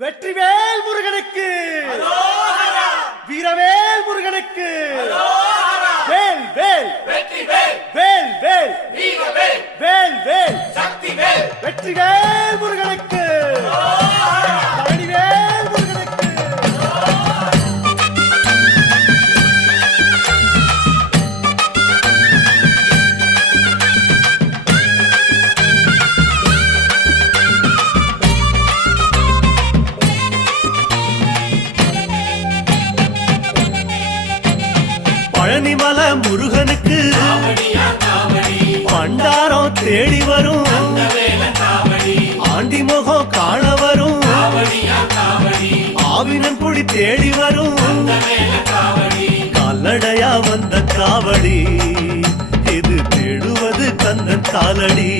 வெற்றிவேல் முருகனுக்கு, வீரவேல் முருகனுக்கு, வேல் வேல் வேல் வேல் வேல் வேல் வெற்றிவேல் முருகனுக்கு, பழனிவேல் முருகனுக்கு. பழனிமலை முருகனுக்கு பண்டாரம் தேடி வரும், ஆண்டி முகம் காண வரும், ஆவினன் குடி தேடி வரும், கால்நடையா வந்த காவடி இது தேடுவது கந்தன் காலடி.